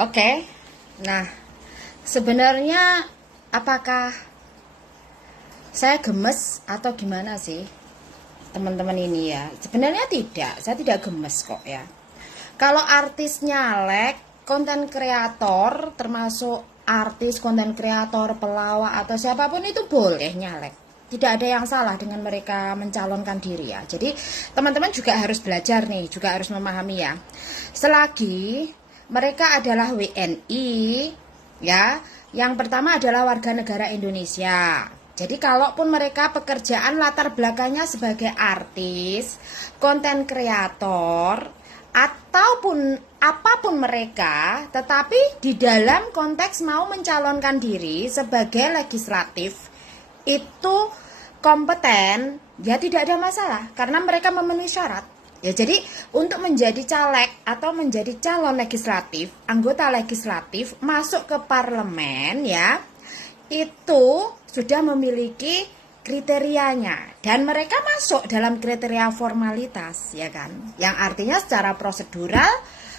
Oke. Nah, sebenarnya apakah saya gemes atau gimana sih teman-teman ini ya? Sebenarnya tidak, saya tidak gemes kok ya. Kalau artis nyalek, konten kreator termasuk artis, konten kreator, pelawak atau siapapun itu boleh nyalek. Tidak ada yang salah dengan mereka mencalonkan diri ya. Jadi teman-teman juga harus belajar nih, juga harus memahami ya. Selagi mereka adalah WNI ya, yang pertama adalah warga negara Indonesia. Jadi kalaupun mereka pekerjaan latar belakangnya sebagai artis, konten kreator, ataupun apapun mereka, tetapi di dalam konteks mau mencalonkan diri sebagai legislatif, itu kompeten, ya tidak ada masalah karena mereka memenuhi syarat. Ya, jadi untuk menjadi caleg atau menjadi calon legislatif, anggota legislatif masuk ke parlemen ya, itu sudah memiliki kriterianya dan mereka masuk dalam kriteria formalitas ya kan. Yang artinya secara prosedural,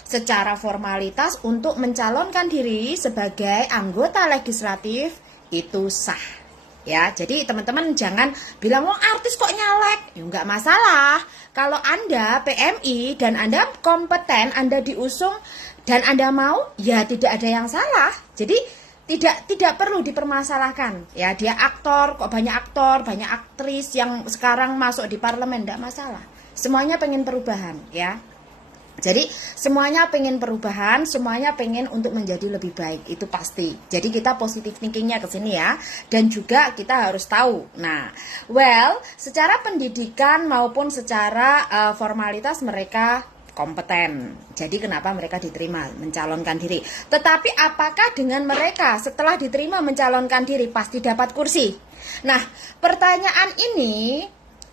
secara formalitas untuk mencalonkan diri sebagai anggota legislatif itu sah. Ya, jadi teman-teman jangan bilang, oh artis kok nyalek. Ya nggak masalah. Kalau Anda PMI dan Anda kompeten, Anda diusung dan Anda mau, ya tidak ada yang salah. Jadi tidak perlu dipermasalahkan. Ya, dia aktor, kok banyak aktor, banyak aktris yang sekarang masuk di parlemen, enggak masalah. Semuanya pengen perubahan, ya. Jadi semuanya pengen perubahan, semuanya pengen untuk menjadi lebih baik, itu pasti. Jadi kita positif thinkingnya ke sini ya. Dan juga kita harus tahu. Nah, secara pendidikan maupun secara formalitas mereka kompeten. Jadi kenapa mereka diterima mencalonkan diri. Tetapi apakah dengan mereka setelah diterima mencalonkan diri pasti dapat kursi? Nah, pertanyaan ini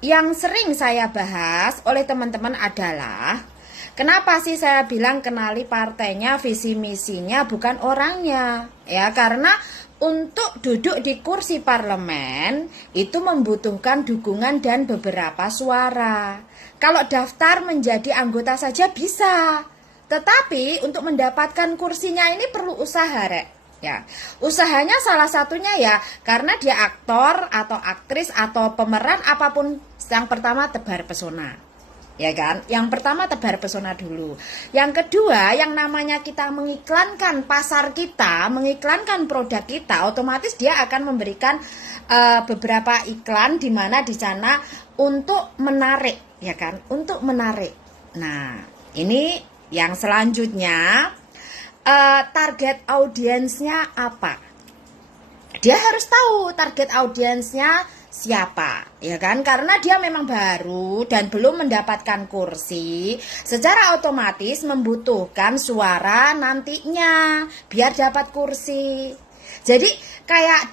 yang sering saya bahas oleh teman-teman adalah, kenapa sih saya bilang kenali partainya, visi misinya, bukan orangnya? Ya, karena untuk duduk di kursi parlemen itu membutuhkan dukungan dan beberapa suara. Kalau daftar menjadi anggota saja bisa, tetapi untuk mendapatkan kursinya ini perlu usaha, Rek. Ya, usahanya salah satunya ya karena dia aktor atau aktris atau pemeran apapun, yang pertama tebar pesona. Ya kan? Yang pertama tebar pesona dulu. Yang kedua, yang namanya kita mengiklankan pasar kita, mengiklankan produk kita, otomatis dia akan memberikan beberapa iklan di mana di sana untuk menarik, ya kan? Untuk menarik. Nah, ini yang selanjutnya, target audiensnya apa? Dia harus tahu target audiensnya siapa, ya kan? Karena dia memang baru dan belum mendapatkan kursi, secara otomatis membutuhkan suara nantinya biar dapat kursi. Jadi kayak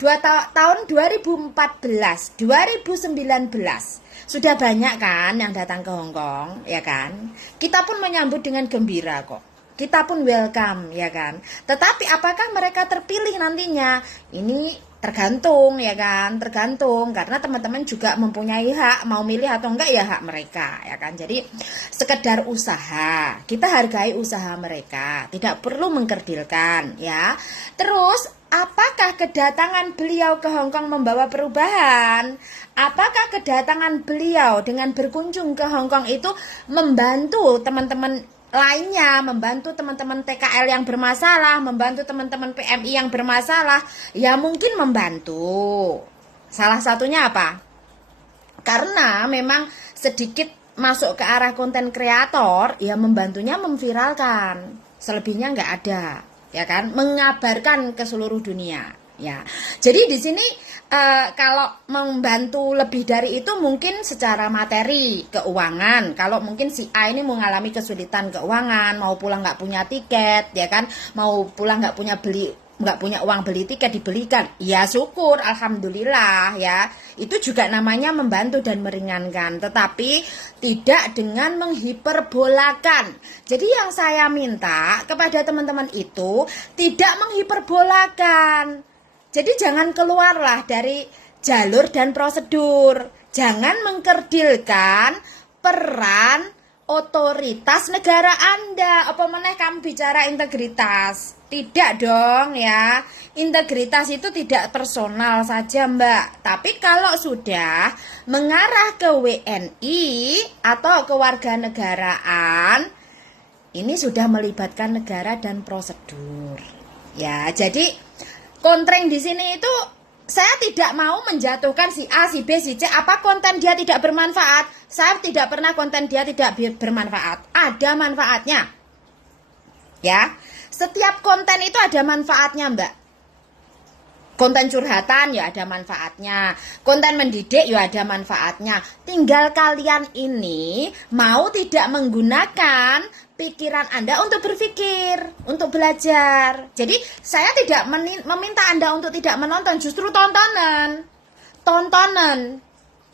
tahun 2014, 2019 sudah banyak kan yang datang ke Hong Kong, ya kan? Kita pun menyambut dengan gembira kok. Kita pun welcome, ya kan? Tetapi apakah mereka terpilih nantinya? Ini tergantung, ya kan? Tergantung, karena teman-teman juga mempunyai hak, mau milih atau enggak ya hak mereka, ya kan? Jadi sekedar usaha, kita hargai usaha mereka, tidak perlu mengkerdilkan, ya. Terus apakah kedatangan beliau ke Hong Kong membawa perubahan? Apakah kedatangan beliau dengan berkunjung ke Hong Kong itu membantu teman-teman lainnya, membantu teman-teman TKL yang bermasalah, membantu teman-teman PMI yang bermasalah? Ya mungkin membantu. Salah satunya apa? Karena memang sedikit masuk ke arah konten kreator, ya membantunya memviralkan. Selebihnya nggak ada, ya kan? Mengabarkan ke seluruh dunia. Ya, jadi di sini kalau membantu lebih dari itu mungkin secara materi, keuangan. Kalau mungkin si A ini mengalami kesulitan keuangan, mau pulang nggak punya tiket, ya kan? Mau pulang nggak punya uang beli tiket, dibelikan. Ya syukur, alhamdulillah ya. Itu juga namanya membantu dan meringankan, tetapi tidak dengan menghiperbolakan. Jadi yang saya minta kepada teman-teman itu tidak menghiperbolakan. Jadi jangan keluarlah dari jalur dan prosedur. Jangan mengkerdilkan peran otoritas negara Anda. Apa meneh kamu bicara integritas? Tidak dong ya. Integritas itu tidak personal saja, Mbak. Tapi kalau sudah mengarah ke WNI atau kewarganegaraan, ini sudah melibatkan negara dan prosedur. Ya, jadi kontreng di sini itu saya tidak mau menjatuhkan si A, si B, si C. Apa konten dia tidak bermanfaat? Saya tidak pernah konten dia tidak bermanfaat. Ada manfaatnya. Ya, setiap konten itu ada manfaatnya, Mbak. Konten curhatan ya ada manfaatnya. Konten mendidik ya ada manfaatnya. Tinggal kalian ini mau tidak menggunakan pikiran Anda untuk berpikir, untuk belajar. Jadi saya tidak meminta Anda untuk tidak menonton, justru tontonan. Tontonan.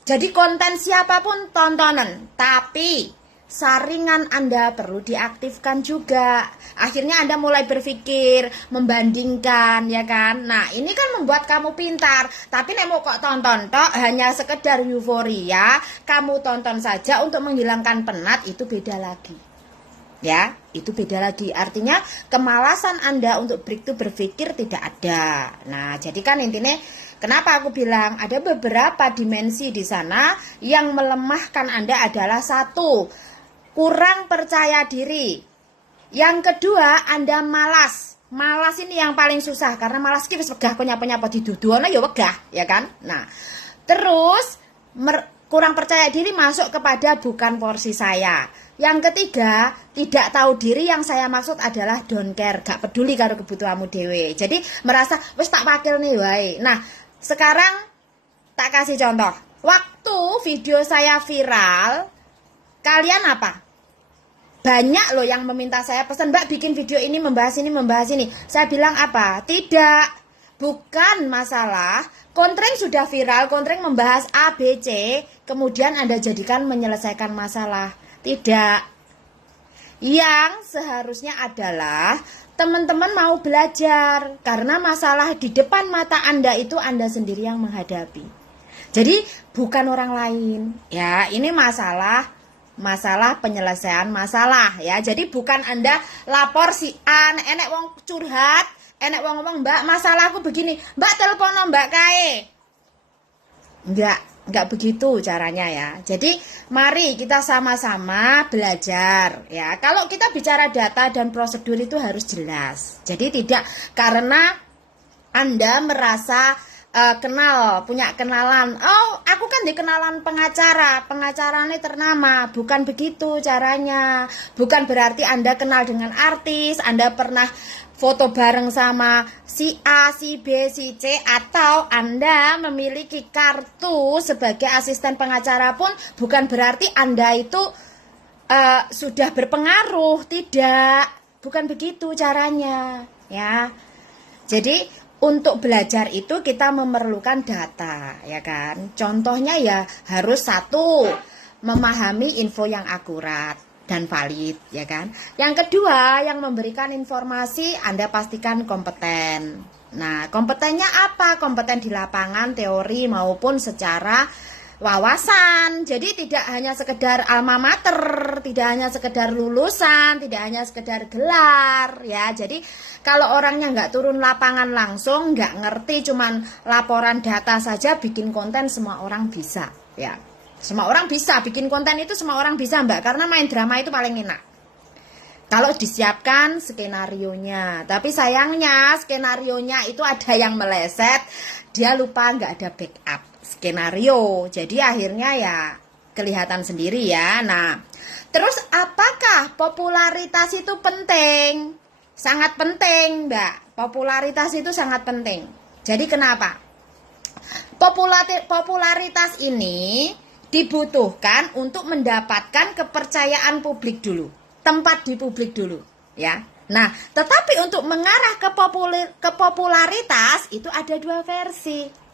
Jadi konten siapapun tontonan. Tapi saringan Anda perlu diaktifkan juga. Akhirnya Anda mulai berpikir, membandingkan, ya kan? Nah, ini kan membuat kamu pintar. Tapi nek mau kok tonton tok hanya sekedar euforia, kamu tonton saja untuk menghilangkan penat, itu beda lagi. Ya, itu beda lagi. Artinya kemalasan Anda untuk berpikir tidak ada. Nah, jadi kan intinya kenapa aku bilang ada beberapa dimensi di sana yang melemahkan Anda adalah satu, kurang percaya diri. Yang kedua, Anda malas. Malas ini yang paling susah karena malas ki wis wegah nyapa-nyapa diduduhana ya wegah, ya kan? Nah, terus kurang percaya diri masuk kepada bukan porsi saya. Yang ketiga, tidak tahu diri, yang saya maksud adalah don't care, gak peduli karo kebutuhanmu dewe. Jadi merasa wis tak pakil nih wae. Nah, sekarang tak kasih contoh. Waktu video saya viral, kalian apa? Banyak loh yang meminta saya pesan, Mbak bikin video ini membahas ini, membahas ini. Saya bilang apa? Tidak, bukan masalah. Kontreng sudah viral, kontreng membahas A, B, C, kemudian Anda jadikan menyelesaikan masalah. Tidak. Yang seharusnya adalah teman-teman mau belajar, karena masalah di depan mata Anda itu Anda sendiri yang menghadapi. Jadi bukan orang lain. Ya, ini masalah penyelesaian masalah ya. Jadi bukan Anda lapor si A, enek wong curhat, enek wong ngomong, Mbak masalahku begini, Mbak telepono Mbak kae. Enggak begitu caranya ya. Jadi mari kita sama-sama belajar ya. Kalau kita bicara data dan prosedur itu harus jelas. Jadi tidak karena Anda merasa punya kenalan, oh aku kan dikenalan pengacara ini ternama. Bukan begitu caranya. Bukan berarti Anda kenal dengan artis, Anda pernah foto bareng sama si A, si B, si C, atau Anda memiliki kartu sebagai asisten pengacara pun bukan berarti Anda itu sudah berpengaruh. Tidak, bukan begitu caranya ya. Jadi untuk belajar itu kita memerlukan data, ya kan? Contohnya ya harus satu, memahami info yang akurat dan valid, ya kan? Yang kedua, yang memberikan informasi Anda pastikan kompeten. Nah, kompetennya apa? Kompeten di lapangan, teori maupun secara wawasan. Jadi tidak hanya sekedar alma mater, tidak hanya sekedar lulusan, tidak hanya sekedar gelar ya. Jadi kalau orangnya nggak turun lapangan langsung, nggak ngerti, cuman laporan data saja bikin konten, semua orang bisa ya. Semua orang bisa bikin konten itu, semua orang bisa Mbak, karena main drama itu paling enak kalau disiapkan skenarionya. Tapi sayangnya skenarionya itu ada yang meleset, dia lupa nggak ada backup skenario, jadi akhirnya ya kelihatan sendiri ya. Nah, terus apakah popularitas itu penting? Sangat penting, Mbak. Popularitas itu sangat penting. Jadi kenapa? Popularitas ini dibutuhkan untuk mendapatkan kepercayaan publik dulu, tempat di publik dulu ya. Nah, tetapi untuk mengarah ke popularitas itu ada dua versi.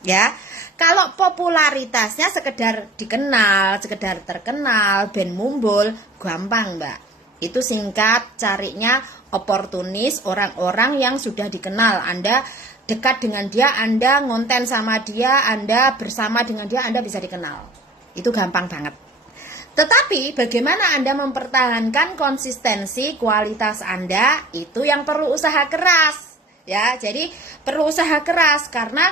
Ya, kalau popularitasnya sekedar dikenal, sekedar terkenal, ben mumbul, gampang Mbak. Itu singkat, carinya oportunis, orang-orang yang sudah dikenal. Anda dekat dengan dia, Anda ngonten sama dia, Anda bersama dengan dia, Anda bisa dikenal. Itu gampang banget. Tetapi bagaimana Anda mempertahankan konsistensi kualitas Anda, itu yang perlu usaha keras. Ya, jadi perlu usaha keras karena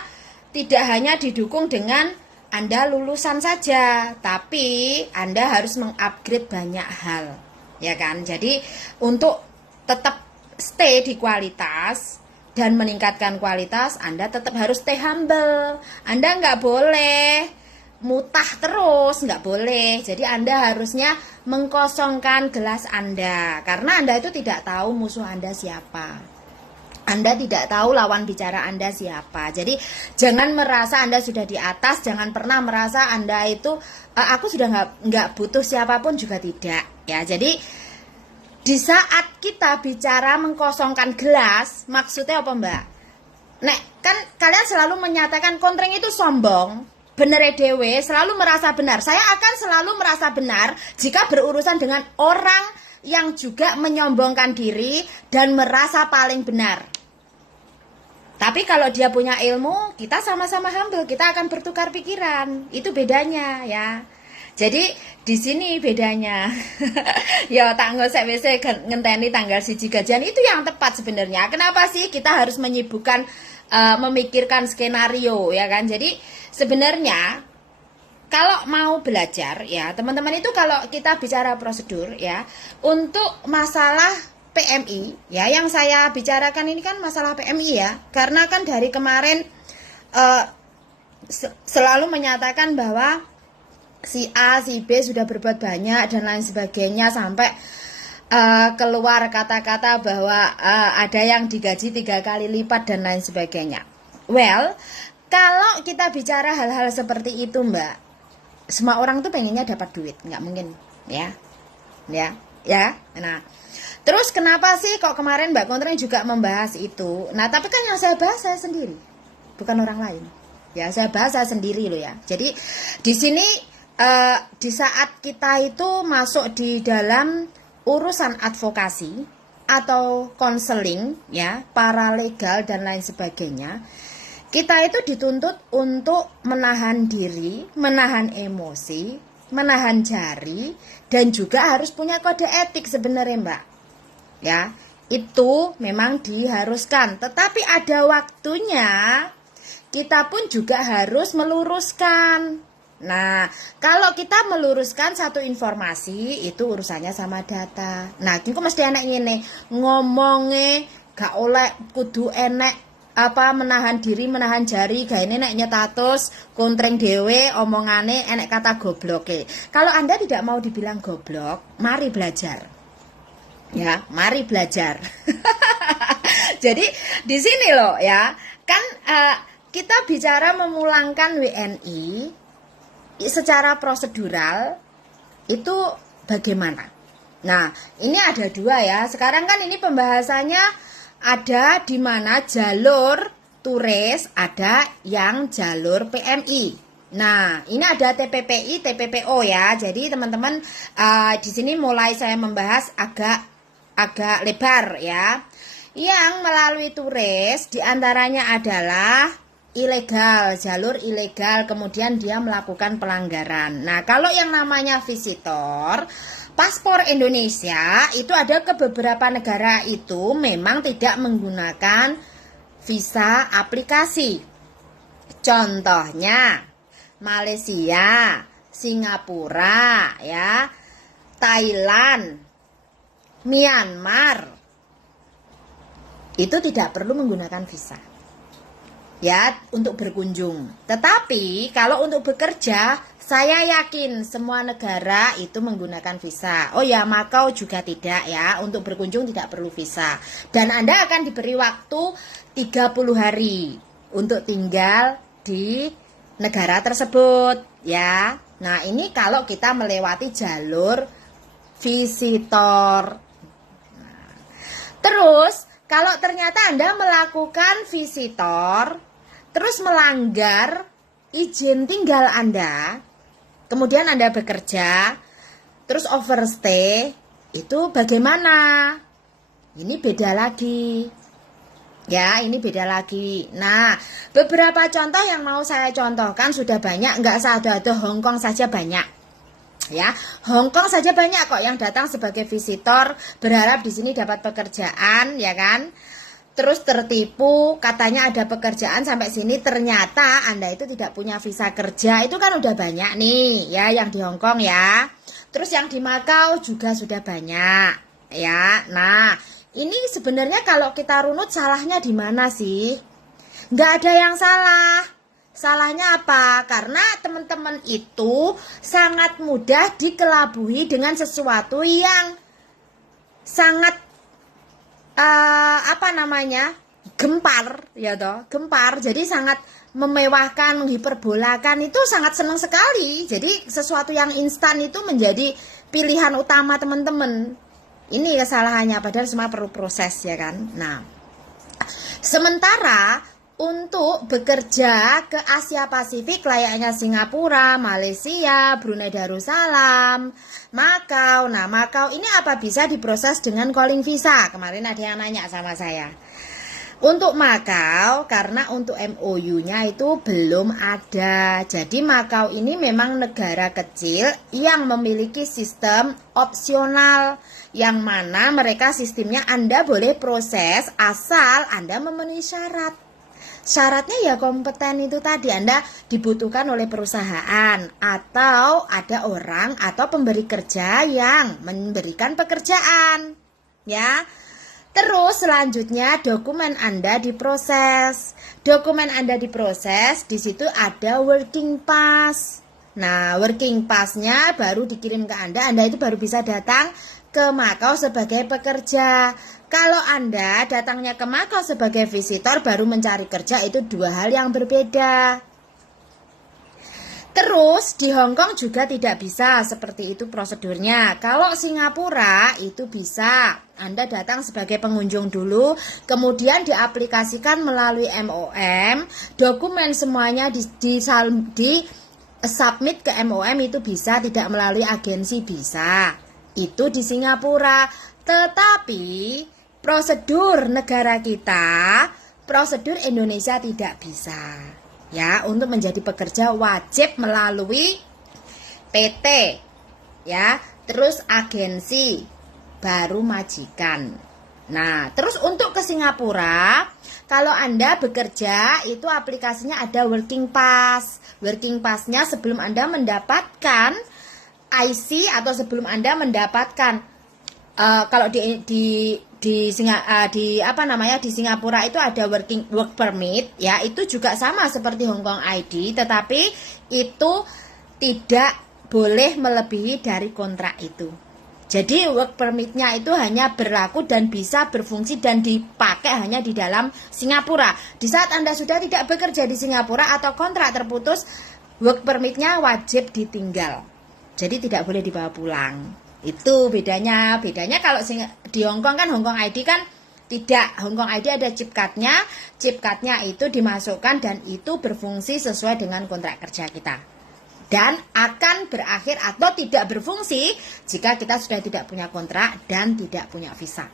tidak hanya didukung dengan Anda lulusan saja, tapi Anda harus mengupgrade banyak hal. Ya kan? Jadi untuk tetap stay di kualitas dan meningkatkan kualitas, Anda tetap harus stay humble. Anda nggak boleh mutah terus, nggak boleh. Jadi Anda harusnya mengkosongkan gelas Anda, karena Anda itu tidak tahu musuh Anda siapa. Anda tidak tahu lawan bicara Anda siapa. Jadi jangan merasa Anda sudah di atas, jangan pernah merasa Anda itu aku sudah nggak butuh siapapun, juga tidak. Ya, jadi di saat kita bicara mengkosongkan gelas, maksudnya apa Mbak? Nek kan kalian selalu menyatakan kontreng itu sombong. Bener dewe, selalu merasa benar. Saya akan selalu merasa benar jika berurusan dengan orang yang juga menyombongkan diri dan merasa paling benar. Tapi kalau dia punya ilmu, kita sama-sama humble, kita akan bertukar pikiran. Itu bedanya ya. Jadi di sini bedanya. Ya tanggal saya ngenteni tanggal 1 gajian itu yang tepat sebenarnya. Kenapa sih kita harus menyibukkan memikirkan skenario ya kan? Jadi sebenarnya kalau mau belajar ya teman-teman itu, kalau kita bicara prosedur ya untuk masalah PMI ya, yang saya bicarakan ini kan masalah PMI ya, karena kan dari kemarin selalu menyatakan bahwa si A, si B sudah berbuat banyak dan lain sebagainya, sampai keluar kata-kata bahwa ada yang digaji 3 kali lipat dan lain sebagainya. Well, kalau kita bicara hal-hal seperti itu Mbak, semua orang tuh pengennya dapat duit, nggak mungkin ya. Nah, terus kenapa sih kok kemarin Mbak Kontreng juga membahas itu? Nah, tapi kan yang saya bahas saya sendiri, bukan orang lain. Ya, saya bahas saya sendiri loh ya. Jadi di sini di saat kita itu masuk di dalam urusan advokasi atau konseling ya, paralegal dan lain sebagainya, kita itu dituntut untuk menahan diri, menahan emosi, menahan jari, dan juga harus punya kode etik sebenarnya Mbak. Ya, itu memang diharuskan, tetapi ada waktunya kita pun juga harus meluruskan. Nah, kalau kita meluruskan satu informasi, itu urusannya sama data. Nah, itu mesti enak ini ngomongnya gak oleh kudu enek apa menahan diri, menahan jari, gak ini nek nyetatus kontreng dewe omongane enek kata gobloke. Kalau Anda tidak mau dibilang goblok, mari belajar. Ya, mari belajar. Jadi di sini loh ya, kan kita bicara memulangkan WNI secara prosedural itu bagaimana? Nah, ini ada 2 ya. Sekarang kan ini pembahasannya ada di mana jalur turis, ada yang jalur PMI. Nah, ini ada TPPI, TPPO ya. Jadi teman-teman di sini mulai saya membahas agak lebar ya. Yang melalui turis diantaranya adalah ilegal, jalur ilegal, kemudian dia melakukan pelanggaran. Nah, kalau yang namanya visitor, paspor Indonesia itu ada ke beberapa negara itu memang tidak menggunakan visa aplikasi. Contohnya Malaysia, Singapura, ya, Thailand, Myanmar. Itu tidak perlu menggunakan visa. Ya, untuk berkunjung. Tetapi kalau untuk bekerja, saya yakin semua negara itu menggunakan visa. Oh ya, Makau juga tidak ya, untuk berkunjung tidak perlu visa. Dan Anda akan diberi waktu 30 hari untuk tinggal di negara tersebut ya. Nah, ini kalau kita melewati jalur visitor. Nah, terus kalau ternyata Anda melakukan visitor terus melanggar izin tinggal Anda, kemudian Anda bekerja, terus overstay, itu bagaimana? Ini beda lagi. Ya, ini beda lagi. Nah, beberapa contoh yang mau saya contohkan sudah banyak, nggak ada Hongkong saja banyak. Ya, Hong Kong saja banyak kok yang datang sebagai visitor berharap di sini dapat pekerjaan, ya kan? Terus tertipu, katanya ada pekerjaan sampai sini, ternyata Anda itu tidak punya visa kerja. Itu kan udah banyak nih, ya, yang di Hong Kong ya. Terus yang di Macau juga sudah banyak, ya. Nah, ini sebenarnya kalau kita runut salahnya di mana sih? Nggak ada yang salah. Salahnya apa? Karena teman-teman itu sangat mudah dikelabui dengan sesuatu yang sangat gempar, ya toh, gempar. Jadi sangat memewahkan, menghiperbolakan, itu sangat senang sekali. Jadi sesuatu yang instan itu menjadi pilihan utama teman-teman. Ini kesalahannya, padahal semua perlu proses, ya kan. Nah, sementara untuk bekerja ke Asia Pasifik layaknya Singapura, Malaysia, Brunei Darussalam, Macau. Nah, Macau ini apa bisa diproses dengan calling visa? Kemarin ada yang nanya sama saya. Untuk Macau, karena untuk MOU-nya itu belum ada. Jadi Macau ini memang negara kecil yang memiliki sistem opsional, yang mana mereka sistemnya Anda boleh proses asal Anda memenuhi syarat. Syaratnya ya kompeten itu tadi, Anda dibutuhkan oleh perusahaan atau ada orang atau pemberi kerja yang memberikan pekerjaan, ya. Terus selanjutnya dokumen Anda diproses. Dokumen Anda diproses, di situ ada working pass. Nah, working pass-nya baru dikirim ke Anda itu baru bisa datang ke Macau sebagai pekerja. Kalau Anda datangnya ke Macau sebagai visitor baru mencari kerja, itu dua hal yang berbeda. Terus di Hong Kong juga tidak bisa seperti itu prosedurnya. Kalau Singapura itu bisa, Anda datang sebagai pengunjung dulu, kemudian diaplikasikan melalui MOM, dokumen semuanya di submit ke MOM itu bisa, tidak melalui agensi bisa. Itu di Singapura. Tetapi prosedur negara kita, prosedur Indonesia tidak bisa. Ya, untuk menjadi pekerja wajib melalui PT, ya, terus agensi, baru majikan. Nah, terus untuk ke Singapura, kalau Anda bekerja itu aplikasinya ada working pass. Working pass-nya sebelum Anda mendapatkan IC atau sebelum Anda mendapatkan kalau di Singapura itu ada work permit, ya, itu juga sama seperti Hong Kong ID, tetapi itu tidak boleh melebihi dari kontrak itu. Jadi work permitnya itu hanya berlaku dan bisa berfungsi dan dipakai hanya di dalam Singapura. Di saat Anda sudah tidak bekerja di Singapura atau kontrak terputus, work permitnya wajib ditinggal. Jadi tidak boleh dibawa pulang. Itu bedanya. Bedanya kalau di Hong Kong kan, Hong Kong ID kan tidak. Hong Kong ID ada chip card-nya. Chip card-nya itu dimasukkan dan itu berfungsi sesuai dengan kontrak kerja kita. Dan akan berakhir atau tidak berfungsi jika kita sudah tidak punya kontrak dan tidak punya visa.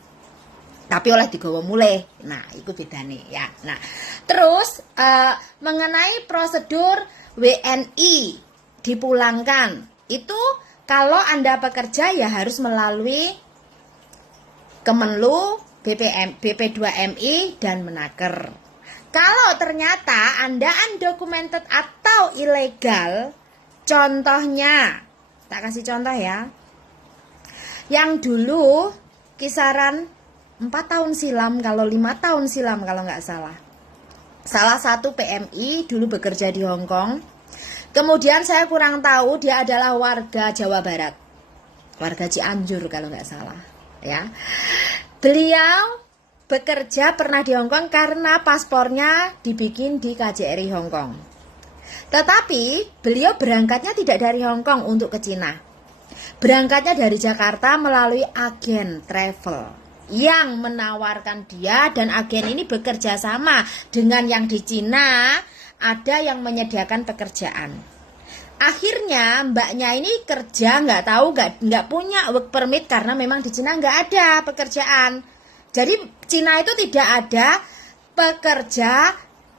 Tapi oleh digawa mulai. Nah, itu bedanya ya. Nah, terus mengenai prosedur WNI dipulangkan. Itu kalau Anda bekerja ya harus melalui Kemenlu, BP2MI, dan Menaker. Kalau ternyata Anda undocumented atau ilegal, contohnya, tak kasih contoh ya, yang dulu kisaran 4 tahun silam, kalau 5 tahun silam kalau nggak salah. Salah satu PMI dulu bekerja di Hong Kong. Kemudian saya kurang tahu, dia adalah warga Jawa Barat, warga Cianjur kalau nggak salah, ya. Beliau bekerja pernah di Hong Kong karena paspornya dibikin di KJRI Hong Kong. Tetapi beliau berangkatnya tidak dari Hong Kong untuk ke Cina. Berangkatnya dari Jakarta melalui agen travel yang menawarkan dia, dan agen ini bekerja sama dengan yang di Cina. Ada yang menyediakan pekerjaan. Akhirnya mbaknya ini kerja nggak punya work permit karena memang di Cina nggak ada pekerjaan. Jadi Cina itu tidak ada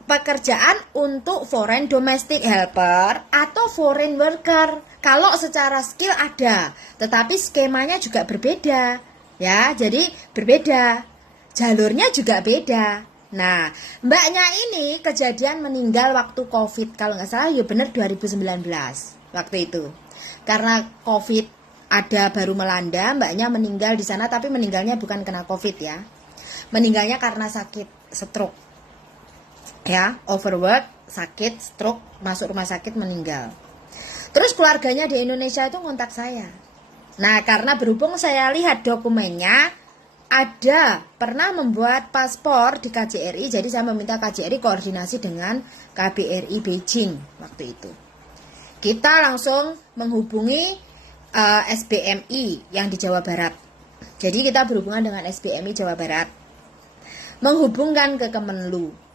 pekerjaan untuk foreign domestic helper atau foreign worker. Kalau secara skill ada, tetapi skemanya juga berbeda. Ya, jadi berbeda. Jalurnya juga beda. Nah, mbaknya ini kejadian meninggal waktu COVID. Kalau nggak salah ya benar 2019 waktu itu. Karena COVID ada baru melanda, mbaknya meninggal di sana, tapi meninggalnya bukan kena COVID ya. Meninggalnya karena sakit stroke. Ya, overwork, sakit, stroke, masuk rumah sakit, meninggal. Terus keluarganya di Indonesia itu ngontak saya. Nah, karena berhubung saya lihat dokumennya, ada pernah membuat paspor di KJRI, jadi saya meminta KJRI koordinasi dengan KBRI Beijing waktu itu. Kita langsung menghubungi SBMI yang di Jawa Barat. Jadi kita berhubungan dengan SBMI Jawa Barat, menghubungkan ke Kemenlu.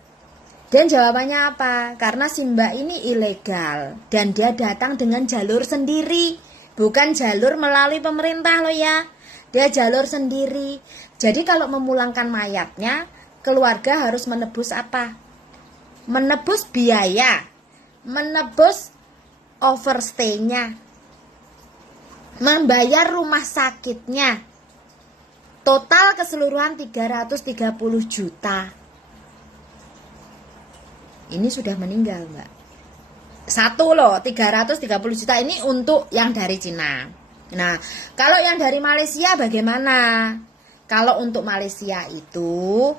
Dan jawabannya apa? Karena si mbak ini ilegal dan dia datang dengan jalur sendiri, bukan jalur melalui pemerintah loh ya. Dia jalur sendiri. Jadi kalau memulangkan mayatnya, keluarga harus menebus apa? Menebus biaya, menebus overstay-nya, membayar rumah sakitnya. Total keseluruhan 330 juta. Ini sudah meninggal, Mbak. Satu loh, 330 juta ini untuk yang dari Cina. Nah, kalau yang dari Malaysia bagaimana? Kalau untuk Malaysia itu,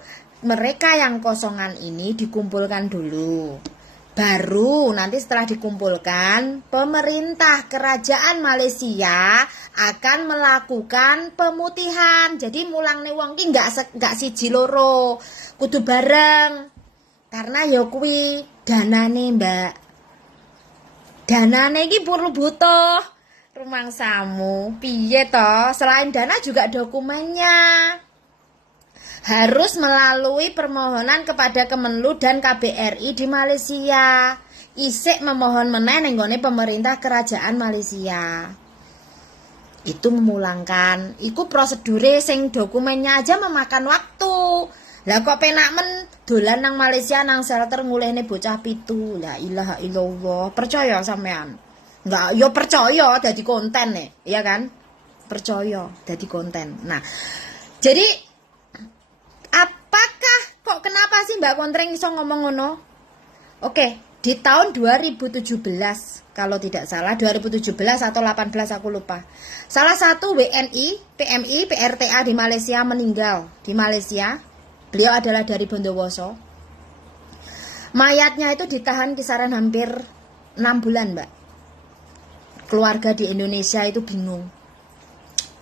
mereka yang kosongan ini dikumpulkan dulu. Baru nanti setelah dikumpulkan, pemerintah kerajaan Malaysia akan melakukan pemutihan. Jadi mulang nih wong ki nggak siji loro, kudu bareng. Karena ya kuwi danane, Mbak. Danane iki perlu butuh rumangsamu. Piye toh? Selain dana juga dokumennya. Harus melalui permohonan kepada Kemenlu dan KBRI di Malaysia. Isik memohon meneh ning gone pemerintah kerajaan Malaysia. Itu memulangkan. Iku prosedure sing dokumennya aja memakan waktu. Lah kok penak men dolan nang Malaysia nang shelter ngulehne bocah pitu. La ilaha illallah. Percaya sampean? Enggak, yo percaya dadi konten nih, iya kan? Percaya dadi konten. Nah, jadi apakah kok kenapa sih Mbak Kontreng iso ngomong ngono? Oke, di tahun 2017 kalau tidak salah 2017 atau 18 aku lupa. Salah satu WNI, PMI, PRTA di Malaysia meninggal di Malaysia. Beliau adalah dari Bondowoso. Mayatnya itu ditahan kisaran hampir 6 bulan, Mbak. Keluarga di Indonesia itu bingung.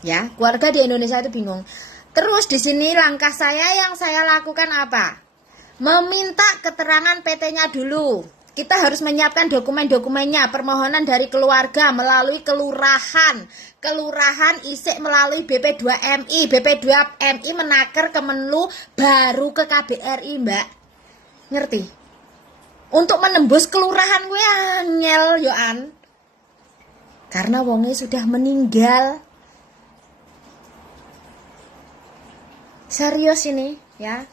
Ya, keluarga di Indonesia itu bingung. Terus di sini langkah saya yang saya lakukan apa? Meminta keterangan PT-nya dulu. Kita harus menyiapkan dokumen-dokumennya, permohonan dari keluarga melalui kelurahan. Kelurahan isik melalui BP2MI. BP2MI menaker Kemenlu baru ke KBRI, Mbak. Ngerti? Untuk menembus kelurahan gue angel yoan. Karena wongnya sudah meninggal. Serius ini, ya.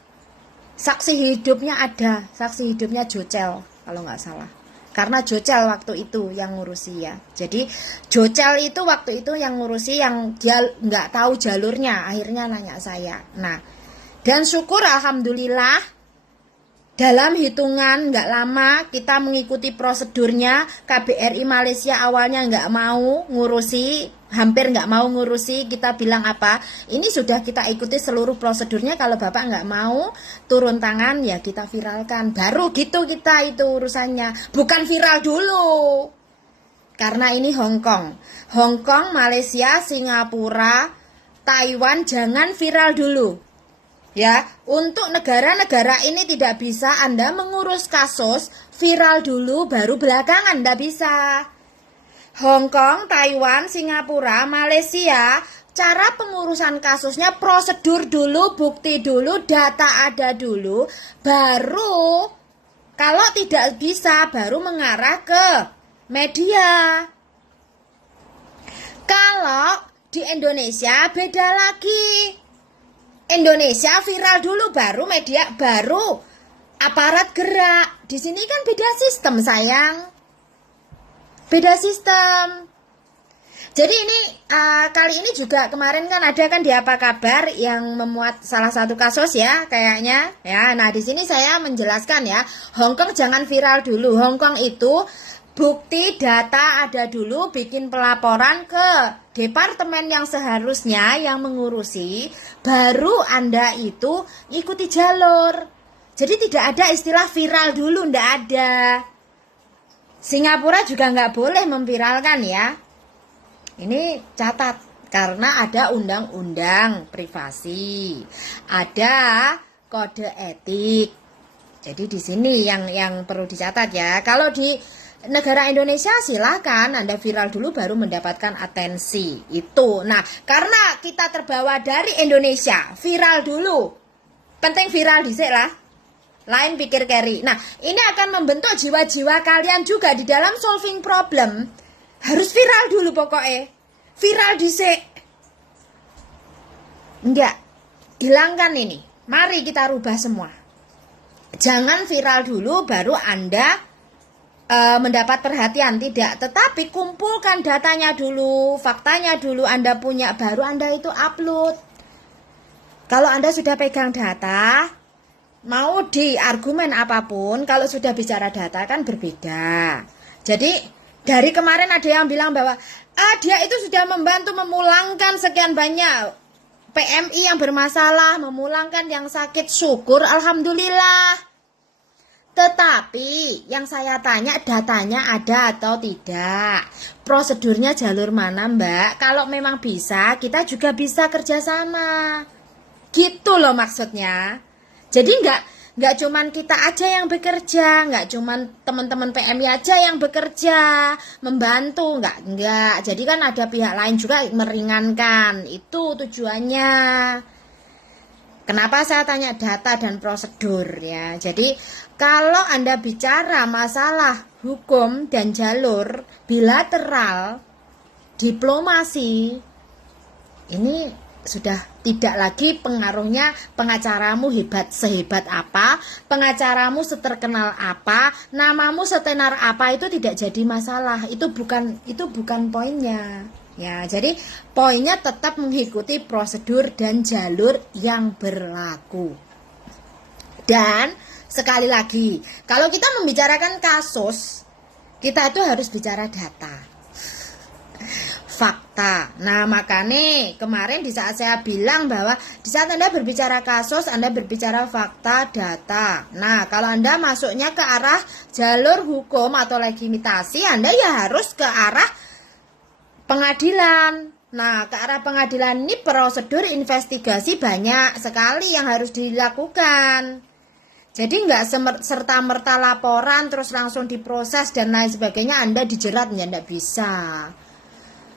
Saksi hidupnya ada, saksi hidupnya Jocel kalau nggak salah. Karena Jocel waktu itu yang ngurusi ya. Jadi Jocel itu waktu itu yang ngurusi, yang dia nggak tahu jalurnya, akhirnya nanya saya. Nah, dan syukur alhamdulillah dalam hitungan nggak lama kita mengikuti prosedurnya. KBRI Malaysia awalnya nggak mau ngurusi, hampir nggak mau ngurusi. Kita bilang apa? Ini sudah kita ikuti seluruh prosedurnya. Kalau Bapak nggak mau turun tangan ya kita viralkan. Baru gitu kita itu urusannya. Bukan viral dulu. Karena ini Hongkong, Malaysia, Singapura, Taiwan jangan viral dulu. Ya, untuk negara-negara ini tidak bisa Anda mengurus kasus viral dulu baru belakangan, tidak bisa. Hongkong, Taiwan, Singapura, Malaysia, cara pengurusan kasusnya prosedur dulu, bukti dulu, data ada dulu, baru kalau tidak bisa baru mengarah ke media. Kalau di Indonesia beda lagi. Indonesia viral dulu baru media, baru aparat gerak. Di sini kan beda sistem sayang. Beda sistem. Jadi ini kali ini juga kemarin kan ada kan di Apa Kabar yang memuat salah satu kasus ya kayaknya ya. Nah di sini saya menjelaskan ya, Hongkong jangan viral dulu. Hongkong itu bukti data ada dulu, bikin pelaporan ke departemen yang seharusnya yang mengurusi, baru Anda itu ikuti jalur. Jadi tidak ada istilah viral dulu, ndak ada. Singapura juga nggak boleh memviralkan ya. Ini catat karena ada undang-undang privasi, ada kode etik. Jadi di sini yang perlu dicatat ya. Kalau di negara Indonesia silakan Anda viral dulu baru mendapatkan atensi. Itu. Nah, karena kita terbawa dari Indonesia, viral dulu. Penting viral dhisik lah. Lain pikir carry. Nah, ini akan membentuk jiwa-jiwa kalian juga di dalam solving problem. Harus viral dulu pokoknya. Viral dhisik. Enggak. Hilangkan ini. Mari kita rubah semua. Jangan viral dulu baru Anda mendapat perhatian. Tidak. Tetapi kumpulkan datanya dulu. Faktanya dulu Anda punya. Baru Anda itu upload. Kalau Anda sudah pegang data, mau di argumen apapun, kalau sudah bicara data kan berbeda. Jadi dari kemarin ada yang bilang bahwa dia itu sudah membantu memulangkan sekian banyak PMI yang bermasalah, memulangkan yang sakit, syukur, alhamdulillah. Tetapi yang saya tanya datanya ada atau tidak, prosedurnya jalur mana Mbak? Kalau memang bisa, kita juga bisa kerjasama. Gitu loh maksudnya. Jadi nggak cuman kita aja yang bekerja, nggak cuman teman-teman PMI aja yang bekerja membantu, nggak. Jadi kan ada pihak lain juga meringankan. Itu tujuannya. Kenapa saya tanya data dan prosedur ya? Jadi kalau Anda bicara masalah hukum dan jalur bilateral, diplomasi, ini sudah tidak lagi pengaruhnya pengacaramu hebat sehebat apa, pengacaramu seterkenal apa, namamu setenar apa, itu tidak jadi masalah. Itu bukan poinnya. Ya, jadi poinnya tetap mengikuti prosedur dan jalur yang berlaku. Dan sekali lagi, kalau kita membicarakan kasus, kita itu harus bicara data. Fakta. Nah, makanya kemarin di saat saya bilang bahwa di saat Anda berbicara kasus, Anda berbicara fakta, data. Nah, kalau Anda masuknya ke arah jalur hukum atau legitimasi, Anda ya harus ke arah pengadilan. Nah, ke arah pengadilan ini prosedur investigasi banyak sekali yang harus dilakukan. Jadi nggak serta-merta laporan terus langsung diproses dan lain sebagainya Anda dijerat, ya nggak bisa.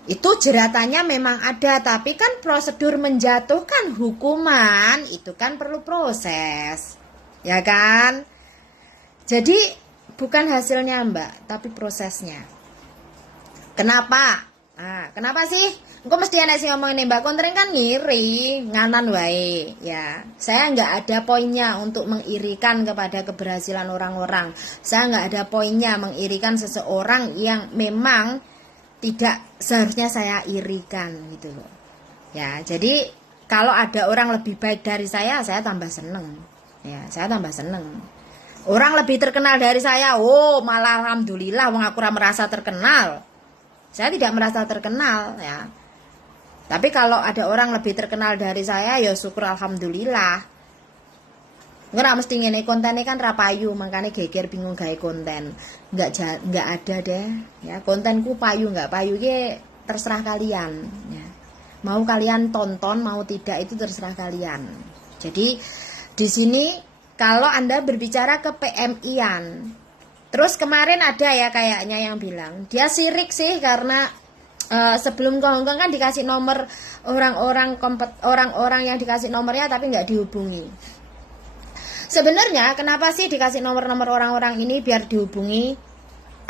Itu jeratannya memang ada, tapi kan prosedur menjatuhkan hukuman itu kan perlu proses, ya kan? Jadi bukan hasilnya Mbak, tapi prosesnya. Kenapa? Nah, kenapa sih? Engko mesti ana sing ngomong Mbak Kontring kan ngiri, nganan wae, ya. Saya nggak ada poinnya untuk mengirikan kepada keberhasilan orang-orang. Saya nggak ada poinnya mengirikan seseorang yang memang tidak seharusnya saya irikan gitu loh. Ya, jadi kalau ada orang lebih baik dari saya tambah seneng. Ya, saya tambah seneng. Orang lebih terkenal dari saya, oh malah alhamdulillah, wong aku merasa terkenal. Saya tidak merasa terkenal ya. Tapi kalau ada orang lebih terkenal dari saya, ya syukur alhamdulillah. Nggak mesti ngene kontennya kan rapayu, makanya geger bingung gawe konten. Nggak ada deh ya, kontenku payu nggak payu ya terserah kalian ya. Mau kalian tonton mau tidak itu terserah kalian. Jadi di sini kalau Anda berbicara ke PMI-an, terus kemarin ada ya kayaknya yang bilang dia sirik sih karena sebelum ke Hongkong kan dikasih nomor orang-orang yang dikasih nomornya tapi nggak dihubungi. Sebenarnya kenapa sih dikasih nomor-nomor orang-orang ini biar dihubungi?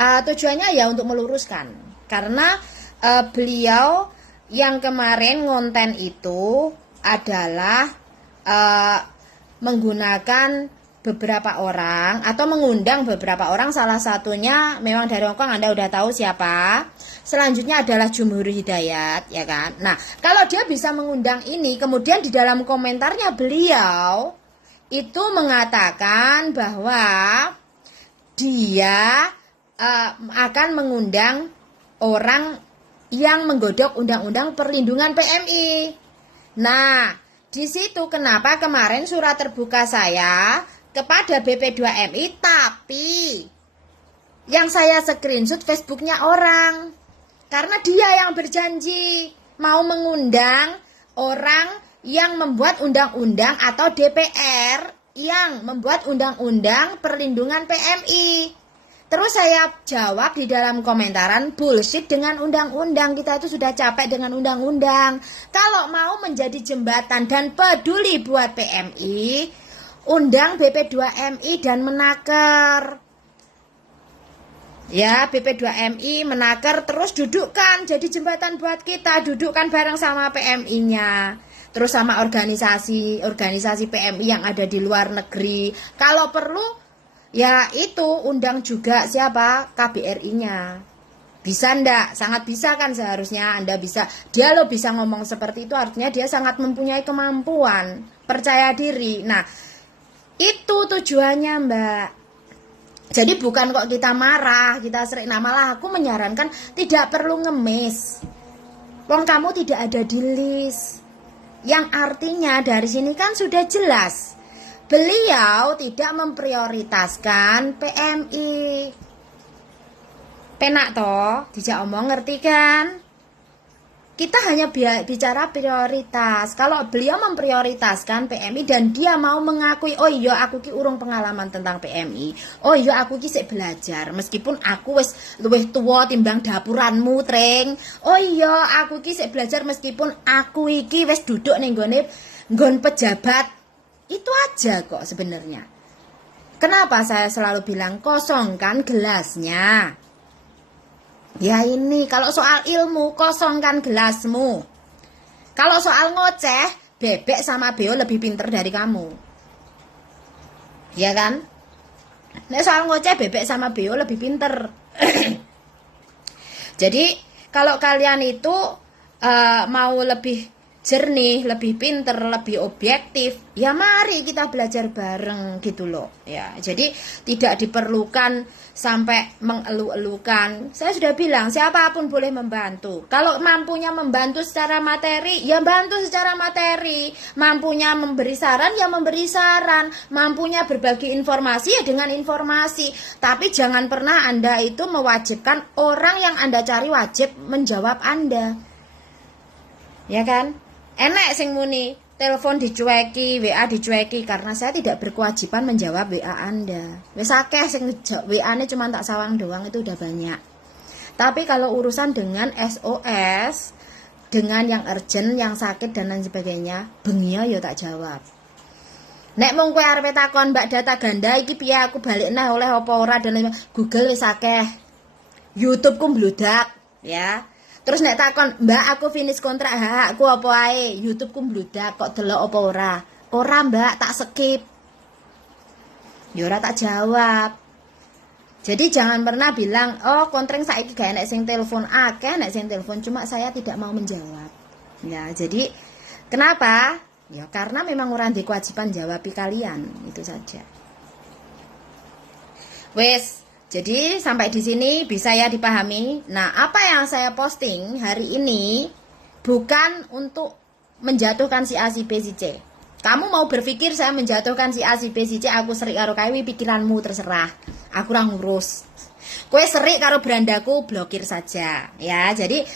Tujuannya ya untuk meluruskan. Karena beliau yang kemarin ngonten itu adalah menggunakan beberapa orang atau mengundang beberapa orang, salah satunya memang dari Hongkong, Anda udah tahu siapa. Selanjutnya adalah Jumhur Hidayat, ya kan. Nah, kalau dia bisa mengundang ini, kemudian di dalam komentarnya beliau itu mengatakan bahwa dia akan mengundang orang yang menggodok undang-undang perlindungan PMI. Nah, di situ kenapa kemarin surat terbuka saya kepada BP2MI, tapi yang saya screenshot Facebooknya orang, karena dia yang berjanji mau mengundang orang yang membuat undang-undang atau DPR yang membuat undang-undang perlindungan PMI. Terus saya jawab di dalam komentaran, bullshit dengan undang-undang, kita itu sudah capek dengan undang-undang. Kalau mau menjadi jembatan dan peduli buat PMI, undang BP2MI dan Menaker. Ya, BP2MI, Menaker, terus dudukkan jadi jembatan buat kita, dudukkan bareng sama PMI-nya. Terus sama organisasi PMI yang ada di luar negeri. Kalau perlu, ya itu undang juga siapa? KBRI-nya. Bisa ndak? Sangat bisa kan seharusnya Anda bisa. Dia lo bisa ngomong seperti itu, artinya dia sangat mempunyai kemampuan, percaya diri. Nah, itu tujuannya, Mbak. Jadi bukan kok kita marah, kita sering, nah malah aku menyarankan tidak perlu ngemis. Wong kamu tidak ada di list. Yang artinya dari sini kan sudah jelas. Beliau tidak memprioritaskan PMI. Penak toh, dijak omong, ngerti kan? Kita hanya bicara prioritas. Kalau beliau memprioritaskan PMI dan dia mau mengakui, oh iya aku ki urung pengalaman tentang PMI. Oh iya aku ki sik belajar, meskipun aku wis luwih tua timbang dapuranmu, Treng. Oh iya aku ki sik belajar meskipun aku iki wis duduk ning nggon pejabat. Itu aja kok sebenarnya. Kenapa saya selalu bilang kosongkan gelasnya? Ya ini, kalau soal ilmu, kosongkan gelasmu. Kalau soal ngoceh, Bebek sama Beo lebih pinter dari kamu. Ya kan? Nah, soal ngoceh, Bebek sama Beo lebih pinter. Jadi, kalau kalian itu mau lebih jernih, lebih pinter, lebih objektif, ya mari kita belajar bareng gitu loh. Ya, jadi tidak diperlukan sampai mengeluh-elukan. Saya sudah bilang siapapun boleh membantu. Kalau mampunya membantu secara materi, ya bantu secara materi. Mampunya memberi saran, ya memberi saran. Mampunya berbagi informasi, ya dengan informasi. Tapi jangan pernah Anda itu mewajibkan orang yang Anda cari wajib menjawab Anda. Ya kan? Enak sing muni telepon dicueki, WA dicueki, karena saya tidak berkewajiban menjawab WA Anda. Wis akeh sing WA-ne cuma tak sawang doang, itu udah banyak. Tapi kalau urusan dengan SOS, dengan yang urgent, yang sakit dan lain sebagainya, bengi ya tak jawab. Nek mung kowe arep takon Mbak data ganda iki piye aku balik nah oleh apa ora dan lain, Google wis akeh. YouTube ku mbludak, ya. Terus nek takon, Mbak aku finish kontrak hakku apa ae? YouTube ku mbludak kok delok apa ora? Ora, Mbak, tak skip. Ya ora tak jawab. Jadi jangan pernah bilang, "Oh, kontreng saiki gak enek sing telepon." Akeh nek sing telepon, cuma saya tidak mau menjawab. Ya, jadi kenapa? Ya karena memang orang di kewajiban jawabi kalian, itu saja. Wes. Jadi sampai di sini bisa ya dipahami. Nah, apa yang saya posting hari ini bukan untuk menjatuhkan si A, si B, si C. Kamu mau berpikir saya menjatuhkan si A, si B, si C, aku serik karo kae, pikiranmu terserah. Aku ora ngurus. Kowe serik karo berandaku, blokir saja. Ya, jadi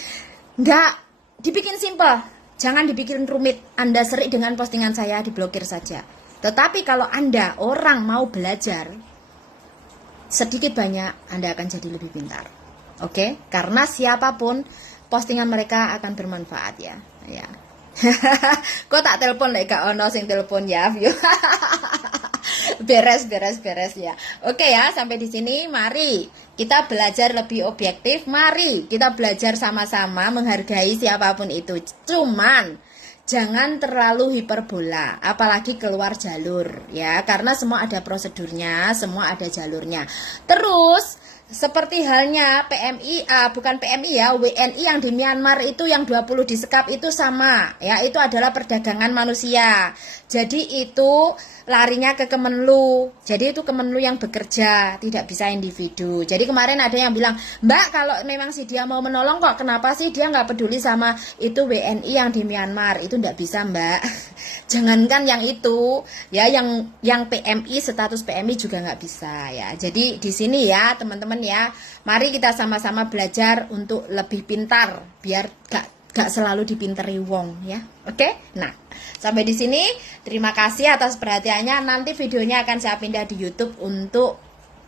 enggak dibikin simple. Jangan dibikin rumit. Anda serik dengan postingan saya, diblokir saja. Tetapi kalau Anda orang mau belajar, sedikit banyak Anda akan jadi lebih pintar. Oke? Karena siapapun postingan mereka akan bermanfaat ya. Ya. Kok tak telepon lek gak ono sing telepon ya, view. beres ya. Oke ya, sampai di sini mari kita belajar lebih objektif. Mari kita belajar sama-sama menghargai siapapun itu. Cuman jangan terlalu hiperbola, apalagi keluar jalur ya, karena semua ada prosedurnya, semua ada jalurnya. Terus seperti halnya PMI, bukan PMI ya, WNI yang di Myanmar itu yang 20 disekap itu sama ya, itu adalah perdagangan manusia. Jadi itu larinya ke Kemenlu. Jadi itu Kemenlu yang bekerja, tidak bisa individu. Jadi kemarin ada yang bilang, Mbak kalau memang si dia mau menolong kok, kenapa sih dia nggak peduli sama itu WNI yang di Myanmar? Itu nggak bisa Mbak. Jangankan yang itu, ya yang PMI, status PMI juga nggak bisa ya. Jadi di sini ya teman-teman ya, mari kita sama-sama belajar untuk lebih pintar, biar gak selalu dipinteri wong ya. Oke? Nah, sampai di sini terima kasih atas perhatiannya. Nanti videonya akan saya pindah di YouTube untuk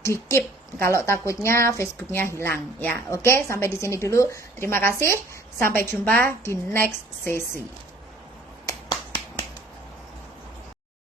di-keep kalau takutnya Facebooknya hilang ya. Oke, sampai di sini dulu. Terima kasih. Sampai jumpa di next sesi.